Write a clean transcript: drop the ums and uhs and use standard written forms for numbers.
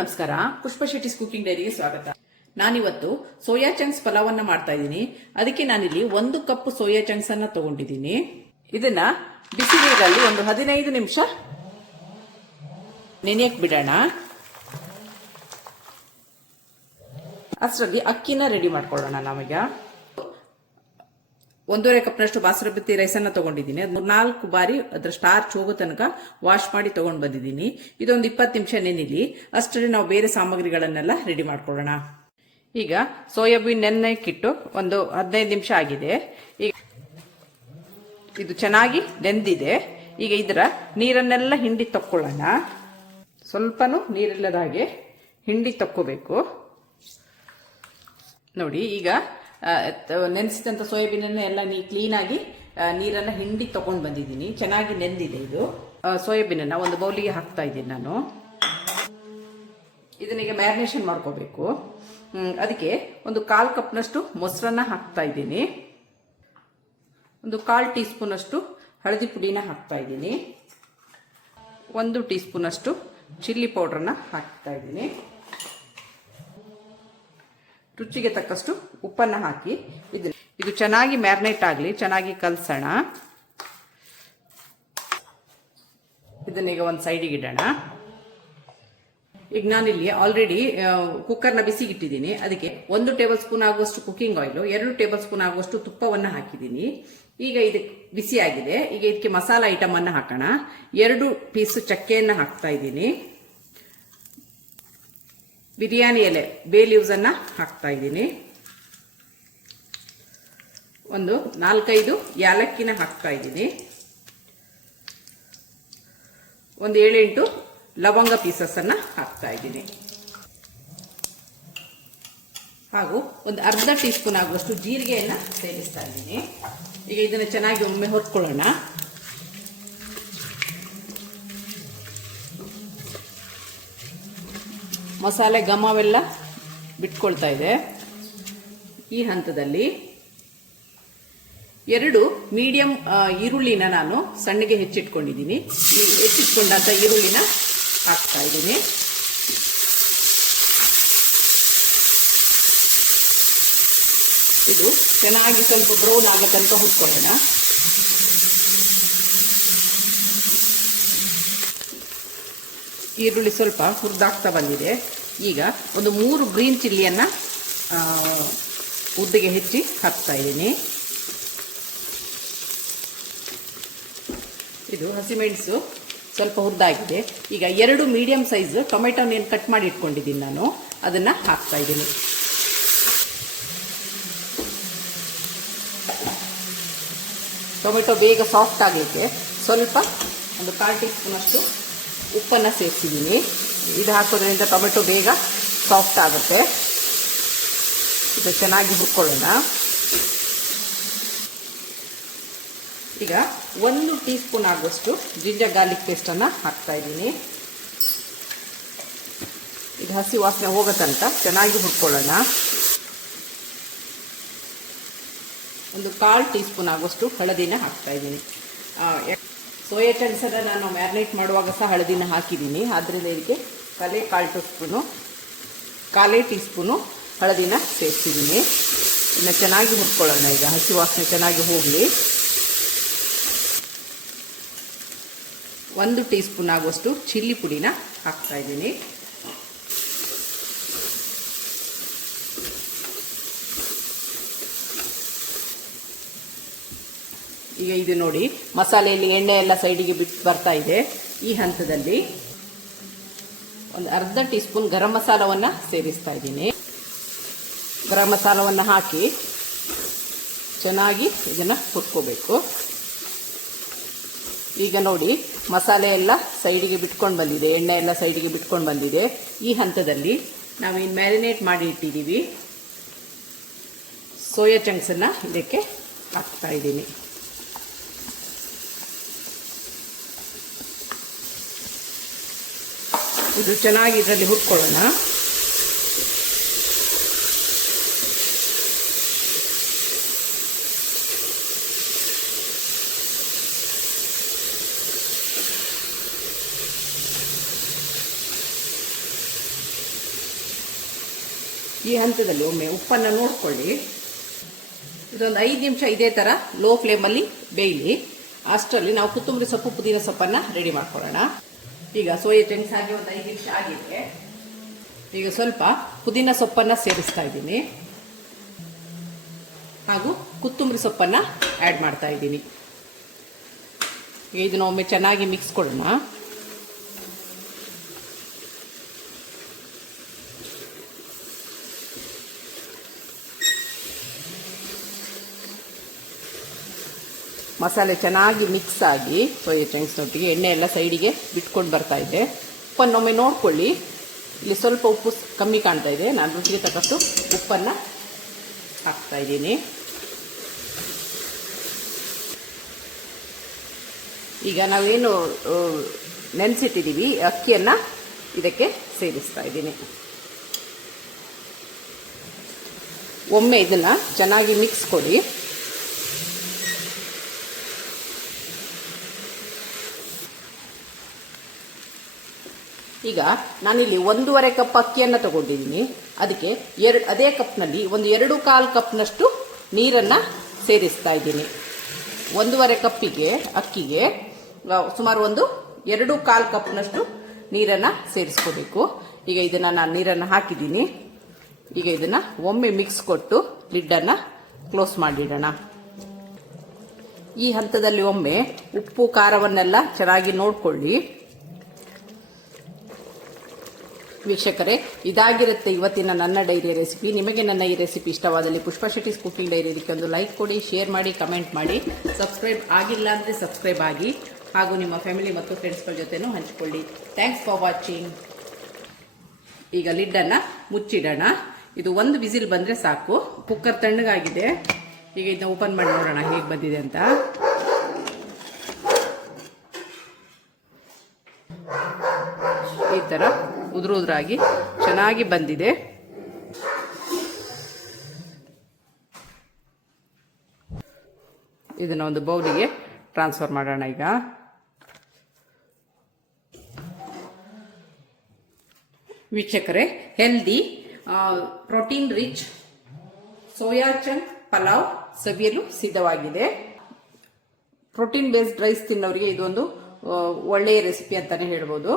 ನಮಸ್ಕಾರ. ಪುಷ್ಪ ಶೆಟ್ಟಿಸ್ ಕುಕಿಂಗ್ ಡೈರಿಗೆ ಸ್ವಾಗತ. ನಾನಿವತ್ತು ಸೋಯಾ ಚಂಕ್ಸ್ ಪಲಾವನ್ನ ಮಾಡ್ತಾ ಇದ್ದೀನಿ. ಅದಕ್ಕೆ ನಾನಿಲ್ಲಿ 1 ಕಪ್ ಸೋಯಾ ಚಂಕ್ಸ್ ಅನ್ನ ತಗೊಂಡಿದ್ದೀನಿ. ಇದನ್ನ ಬಿಸಿ ನೀರಲ್ಲಿ ಒಂದು 15 ನಿಮಿಷ ನೆನೆಯಕ್ ಬಿಡೋಣ. ಅಷ್ಟರಲ್ಲಿ ಅಕ್ಕಿನ ರೆಡಿ ಮಾಡ್ಕೊಳ್ಳೋಣ. ನಾವೀಗ 1.5 ಕಪ್ನಷ್ಟು ಬಾಸುಮತಿ ರೈಸ್ ಅನ್ನ ತಗೊಂಡಿದ್ದೀನಿ. 4 ಬಾರಿ ಅದರ ಸ್ಟಾರ್ಚ್ ಹೋಗೋ ತನಕ ವಾಶ್ ಮಾಡಿ ತಗೊಂಡ್ ಬಂದಿದ್ದೀನಿ. ಇದೊಂದು 20 ನಿಮಿಷ ನೆನಿಲಿ. ಅಷ್ಟರಲ್ಲಿ ನಾವು ಬೇರೆ ಸಾಮಗ್ರಿಗಳನ್ನೆಲ್ಲ ರೆಡಿ ಮಾಡ್ಕೊಳ್ಳೋಣ. ಈಗ ಸೋಯಾಬೀನ್ ನೆನೆಯಕ್ಕಿಟ್ಟು ಒಂದು 15 ನಿಮಿಷ ಆಗಿದೆ. ಈಗ ಇದು ಚೆನ್ನಾಗಿ ನೆಂದಿದೆ. ಈಗ ಇದರ ನೀರನ್ನೆಲ್ಲ ಹಿಂಡಿ ತಕ್ಕೊಳ್ಳೋಣ. ಸ್ವಲ್ಪನೂ ನೀರಿಲ್ಲದ ಹಾಗೆ ಹಿಂಡಿ ತಕ್ಕೋಬೇಕು. ನೋಡಿ, ಈಗ ನೆನೆಸಿದಂಥ ಸೋಯಾಬೀನನ್ನ ಎಲ್ಲ ಕ್ಲೀನ್ ಆಗಿ ನೀರನ್ನ ಹಿಂಡಿ ತಗೊಂಡು ಬಂದಿದ್ದೀನಿ. ಚೆನ್ನಾಗಿ ನೆಂದಿದೆ. ಇದು ಸೋಯಾಬೀನನ್ನ ಒಂದು ಬೌಲಿಗೆ ಹಾಕ್ತಾ ಇದ್ದೀನಿ ನಾನು. ಇದನ್ನೀಗ ಮ್ಯಾರಿನೇಷನ್ ಮಾಡ್ಕೋಬೇಕು. ಅದಕ್ಕೆ ಒಂದು 1/4 ಕಪ್ನಷ್ಟು ಮೊಸರನ್ನ ಹಾಕ್ತಾ ಇದ್ದೀನಿ. ಒಂದು 1/4 ಟೀ ಸ್ಪೂನ್ ಅಷ್ಟು ಹಳದಿ ಪುಡಿನ ಹಾಕ್ತಾ ಇದ್ದೀನಿ. 1 ಟೀ ಸ್ಪೂನ್ ಅಷ್ಟು ಚಿಲ್ಲಿ ಪೌಡರ್ನ ಹಾಕ್ತಾ ಇದ್ದೀನಿ. ರುಚಿಗೆ ತಕ್ಕಷ್ಟು ಉಪ್ಪನ್ನ ಹಾಕಿ ಇದು ಚೆನ್ನಾಗಿ ಮ್ಯಾರಿನೇಟ್ ಆಗಲಿ. ಚೆನ್ನಾಗಿ ಕಲಸೋಣ. ಇದನ್ನೀಗ ಒಂದು ಸೈಡಿಗೆ ಇಡೋಣ. ಈಗ ನಾನಿಲ್ಲಿ ಆಲ್ರೆಡಿ ಕುಕ್ಕರ್ನ ಬಿಸಿಗಿಟ್ಟಿದ್ದೀನಿ. ಅದಕ್ಕೆ 1 ಟೇಬಲ್ ಸ್ಪೂನ್ ಆಗುವಷ್ಟು ಕುಕಿಂಗ್ ಆಯಿಲ್, 2 ಟೇಬಲ್ ಸ್ಪೂನ್ ಆಗುವಷ್ಟು ತುಪ್ಪವನ್ನು ಹಾಕಿದ್ದೀನಿ. ಈಗ ಇದಕ್ಕೆ ಬಿಸಿ ಆಗಿದೆ. ಈಗ ಇದಕ್ಕೆ ಮಸಾಲಾ ಐಟಮ್ ಅನ್ನ ಹಾಕೋಣ. 2 ಪೀಸ್ ಚಕ್ಕೆಯನ್ನು ಹಾಕ್ತಾ ಇದ್ದೀನಿ. ಬಿರಿಯಾನಿ ಎಲೆ ಬೇ ಲೀವ್ಸ್ ಅನ್ನ ಹಾಕ್ತಾ ಇದ್ದೀನಿ. ಒಂದು 4-5 ಯಾಲಕ್ಕಿನ ಹಾಕ್ತಾ ಇದ್ದೀನಿ. ಒಂದು 7-8 ಲವಂಗ ಪೀಸಸ್ ಅನ್ನ ಹಾಕ್ತಾ ಇದ್ದೀನಿ. ಹಾಗೂ ಒಂದು ಅರ್ಧ ಟೀ ಸ್ಪೂನ್ ಆಗುವಷ್ಟು ಜೀರಿಗೆಯನ್ನ ಸೇರಿಸ್ತಾ ಇದ್ದೀನಿ. ಈಗ ಇದನ್ನು ಚೆನ್ನಾಗಿ ಒಮ್ಮೆ ಹೊರ್ಕೊಳ್ಳೋಣ. ಮಸಾಲೆ ಘಮವೆಲ್ಲ ಬಿಟ್ಕೊಳ್ತಾ ಇದೆ. ಈ ಹಂತದಲ್ಲಿ 2 ಮೀಡಿಯಂ ಈರುಳ್ಳಿನ ನಾನು ಸಣ್ಣಗೆ ಹೆಚ್ಚಿಟ್ಕೊಂಡಿದ್ದೀನಿ. ಈ ಹೆಚ್ಚಿಟ್ಕೊಂಡಂತ ಈರುಳ್ಳಿನ ಹಾಕ್ತಾ ಇದ್ದೀನಿ. ಇದು ಚೆನ್ನಾಗಿ ಸ್ವಲ್ಪ ಬ್ರೌನ್ ಆಗೋ ತನಕ ಹುರ್ಕೊಳ್ಳೋಣ. ಈರುಳ್ಳಿ ಸ್ವಲ್ಪ ಹುರಿದಾಗ್ತಾ ಬಂದಿದೆ. ಈಗ ಒಂದು 3 ಗ್ರೀನ್ ಚಿಲ್ಲಿಯನ್ನ ಉದ್ದಿಗೆ ಹೆಚ್ಚಿ ಹಾಕ್ತಾ ಇದ್ದೀನಿ. ಇದು ಹಸಿಮೆಣಸು ಸ್ವಲ್ಪ ಹುರಿದಾಗಿದೆ. ಈಗ 2 ಮೀಡಿಯಂ ಸೈಜ್ ಟೊಮೆಟೊನ ಕಟ್ ಮಾಡಿ ಇಟ್ಕೊಂಡಿದ್ದೀನಿ ನಾನು. ಅದನ್ನ ಹಾಕ್ತಾ ಇದ್ದೀನಿ. ಟೊಮೆಟೊ ಬೇಗ ಸಾಫ್ಟ್ ಆಗಲಿಕ್ಕೆ ಸ್ವಲ್ಪ ಒಂದು 1/4 ಟೀ ಸ್ಪೂನ್ ಅಷ್ಟು ಉಪ್ಪನ್ನು ಸೇರಿಸಿದ್ದೀನಿ. ಇದು ಹಾಕೋದ್ರಿಂದ ಟೊಮೆಟೊ ಬೇಗ ಸಾಫ್ಟ್ ಆಗುತ್ತೆ. ಇದು ಚೆನ್ನಾಗಿ ಹುರ್ಕೊಳ್ಳೋಣ. ಈಗ 1 ಟೀ ಸ್ಪೂನ್ ಆಗುವಷ್ಟು ಜಿಂಜರ್ ಗಾರ್ಲಿಕ್ ಪೇಸ್ಟನ್ನು ಹಾಕ್ತಾ ಇದ್ದೀನಿ. ಇದು ಹಸಿ ವಾಸನೆ ಹೋಗೋ ತನಕ ಚೆನ್ನಾಗಿ ಹುರ್ಕೊಳ್ಳೋಣ. ಒಂದು 1/4 ಟೀ ಸ್ಪೂನ್ ಆಗುವಷ್ಟು ಹಳದಿನ ಹಾಕ್ತಾ ಇದ್ದೀನಿ. ಸೋಯಾ ಚಂಕ್ಸ್ ಅನ್ನ ನಾನು ಮ್ಯಾರಿನೇಟ್ ಮಾಡುವಾಗ ಸಹ ಹಳದಿನ ಹಾಕಿದ್ದೀನಿ. ಆದ್ದರಿಂದ ಇದಕ್ಕೆ 1/4 ಟೀ ಸ್ಪೂನು ಹಳದಿನ ಸೇರಿಸಿದ್ದೀನಿ. ಇನ್ನು ಚೆನ್ನಾಗಿ ಹುರ್ಕೊಳ್ಳೋಣ. ಈಗ ಹಸಿ ವಾಸನೆ ಚೆನ್ನಾಗಿ ಹೋಗಲಿ. 1 ಟೀ ಸ್ಪೂನ್ ಆಗುವಷ್ಟು ಚಿಲ್ಲಿ ಪುಡಿನ ಹಾಕ್ತಾ ಇದ್ದೀನಿ. ಈಗ ಇದು ನೋಡಿ, ಮಸಾಲೆಯಲ್ಲಿ ಎಣ್ಣೆ ಎಲ್ಲ ಸೈಡಿಗೆ ಬಿಟ್ಟು ಬರ್ತಾ ಇದೆ. ಈ ಹಂತದಲ್ಲಿ ಒಂದು ಅರ್ಧ ಟೀ ಸ್ಪೂನ್ ಗರಂ ಮಸಾಲವನ್ನ ಸೇರಿಸ್ತಾ ಇದ್ದೀನಿ. ಗರಂ ಮಸಾಲವನ್ನು ಹಾಕಿ ಚೆನ್ನಾಗಿ ಇದನ್ನು ಹುರ್ಕೋಬೇಕು. ಈಗ ನೋಡಿ, ಮಸಾಲೆ ಎಲ್ಲ ಸೈಡಿಗೆ ಬಿಟ್ಕೊಂಡು ಬಂದಿದೆ, ಎಣ್ಣೆ ಎಲ್ಲ ಸೈಡಿಗೆ ಬಿಟ್ಕೊಂಡು ಬಂದಿದೆ. ಈ ಹಂತದಲ್ಲಿ ನಾವೇನು ಮ್ಯಾರಿನೇಟ್ ಮಾಡಿ ಇಟ್ಟಿದ್ದೀವಿ ಸೋಯಾ ಚಂಕ್ಸನ್ನು ಇದಕ್ಕೆ ಹಾಕ್ತಾ ಇದ್ದೀನಿ. ಇದು ಚೆನ್ನಾಗಿ ಇದರಲ್ಲಿ ಹುರ್ಕೊಳ್ಳೋಣ. ಈ ಹಂತದಲ್ಲಿ ಒಮ್ಮೆ ಉಪ್ಪನ್ನು ನೋಡ್ಕೊಳ್ಳಿ. ಇದೊಂದು 5 ನಿಮಿಷ ಇದೇ ಥರ ಲೋ ಫ್ಲೇಮಲ್ಲಿ ಬೇಯಲಿ. ಅಷ್ಟರಲ್ಲಿ ನಾವು ಕೊತ್ತಂಬರಿ ಸೊಪ್ಪು ಪುದೀನ ಸೊಪ್ಪನ್ನು ರೆಡಿ ಮಾಡ್ಕೊಳ್ಳೋಣ. ಈಗ ಸೋಯಾ ಚಂಕ್ಸ್ ಆಗಿ ಒಂದು 5 ನಿಮಿಷ ಆಗಿದೆ. ಈಗ ಸ್ವಲ್ಪ ಪುದೀನ ಸೊಪ್ಪನ್ನು ಸೇರಿಸ್ತಾ ಇದ್ದೀನಿ ಹಾಗೂ ಕೊತ್ತಂಬರಿ ಸೊಪ್ಪನ್ನು ಆ್ಯಡ್ ಮಾಡ್ತಾ ಇದ್ದೀನಿ. ಇದನ್ನು ಒಮ್ಮೆ ಚೆನ್ನಾಗಿ ಮಿಕ್ಸ್ ಕೊಡೋಣ. ಮಸಾಲೆ ಚೆನ್ನಾಗಿ ಮಿಕ್ಸ್ ಆಗಿ ಸೋಯಾ ಚಂಕ್ಸ್ನೊಟ್ಟಿಗೆ ಎಣ್ಣೆ ಎಲ್ಲ ಸೈಡಿಗೆ ಬಿಟ್ಕೊಂಡು ಬರ್ತಾ ಇದೆ. ಉಪ್ಪನ್ನೊಮ್ಮೆ ನೋಡ್ಕೊಳ್ಳಿ. ಇಲ್ಲಿ ಸ್ವಲ್ಪ ಉಪ್ಪು ಕಮ್ಮಿ ಕಾಣ್ತಾ ಇದೆ. ನಾನು ರುಚಿಗೆ ತಕ್ಕಷ್ಟು ಉಪ್ಪನ್ನು ಹಾಕ್ತಾ ಇದ್ದೀನಿ. ಈಗ ನಾವೇನು ನೆನೆಸಿಟ್ಟಿದ್ದೀವಿ ಅಕ್ಕಿಯನ್ನು ಇದಕ್ಕೆ ಸೇರಿಸ್ತಾ ಇದ್ದೀನಿ. ಒಮ್ಮೆ ಇದನ್ನು ಚೆನ್ನಾಗಿ ಮಿಕ್ಸ್ ಕೊಡಿ. ಈಗ ನಾನಿಲ್ಲಿ 1.5 ಕಪ್ ಅಕ್ಕಿಯನ್ನು ತಗೊಂಡಿದ್ದೀನಿ. ಅದಕ್ಕೆ ಅದೇ ಕಪ್ನಲ್ಲಿ ಒಂದು 2.25 ಕಪ್ನಷ್ಟು ನೀರನ್ನು ಸೇರಿಸ್ತಾ ಇದ್ದೀನಿ. 1.5 ಕಪ್ಪಿಗೆ ಅಕ್ಕಿಗೆ ಸುಮಾರು ಒಂದು 2.25 ಕಪ್ನಷ್ಟು ನೀರನ್ನು ಸೇರಿಸ್ಕೋಬೇಕು. ಈಗ ಇದನ್ನು ನಾನು ನೀರನ್ನು ಹಾಕಿದ್ದೀನಿ. ಈಗ ಇದನ್ನು ಒಮ್ಮೆ ಮಿಕ್ಸ್ ಕೊಟ್ಟು ಲಿಡ್ಡನ್ನು ಕ್ಲೋಸ್ ಮಾಡಿಡೋಣ. ಈ ಹಂತದಲ್ಲಿ ಒಮ್ಮೆ ಉಪ್ಪು ಖಾರವನ್ನೆಲ್ಲ ಚೆನ್ನಾಗಿ ನೋಡ್ಕೊಳ್ಳಿ. ವೀಕ್ಷಕರೇ, ಇದಾಗಿರುತ್ತೆ ಇವತ್ತಿನ ನನ್ನ ಡೈರಿ ರೆಸಿಪಿ. ನಿಮಗೆ ನನ್ನ ಈ ರೆಸಿಪಿ ಇಷ್ಟವಾದಲ್ಲಿ ಪುಷ್ಪಾ ಶೆಟ್ಟಿಸ್ ಕುಕಿಂಗ್ ಡೈರಿ ಇದಕ್ಕೆ ಒಂದು ಲೈಕ್ ಕೊಡಿ, ಶೇರ್ ಮಾಡಿ, ಕಮೆಂಟ್ ಮಾಡಿ. ಸಬ್ಸ್ಕ್ರೈಬ್ ಆಗಿಲ್ಲ ಅಂದರೆ ಸಬ್ಸ್ಕ್ರೈಬ್ ಆಗಿ ಹಾಗೂ ನಿಮ್ಮ ಫ್ಯಾಮಿಲಿ ಮತ್ತು ಫ್ರೆಂಡ್ಸ್ಗಳ ಜೊತೆನೂ ಹಂಚಿಕೊಳ್ಳಿ. Thanks for watching. ಈಗ ಲಿಡ್ಡನ್ನು ಮುಚ್ಚಿಡೋಣ. ಇದು 1 ವಿಸಿಲ್ ಬಂದರೆ ಸಾಕು. ಕುಕ್ಕರ್ ತಣ್ಣಗಾಗಿದೆ. ಈಗ ಇದನ್ನ ಓಪನ್ ಮಾಡಿ ನೋಡೋಣ ಹೇಗೆ ಬಂದಿದೆ ಅಂತ. ಈ ಥರ ಉದುರಾಗಿ ಚೆನ್ನಾಗಿ ಬಂದಿದೆ. ಇದನ್ನು ಒಂದು ಬೌಲಿಗೆ ಟ್ರಾನ್ಸ್ಫರ್ ಮಾಡೋಣ. ಈಗ ವೀಕ್ಷಕರೇ, healthy protein rich soya chunk pulao ಸವಿಯಲು ಸಿದ್ಧವಾಗಿದೆ. ಪ್ರೋಟೀನ್ ಬೇಸ್ಡ್ ರೈಸ್ ತಿನ್ನೋರಿಗೆ ಇದೊಂದು ಒಳ್ಳೆಯ ರೆಸಿಪಿ ಅಂತಾನೆ ಹೇಳ್ಬೋದು.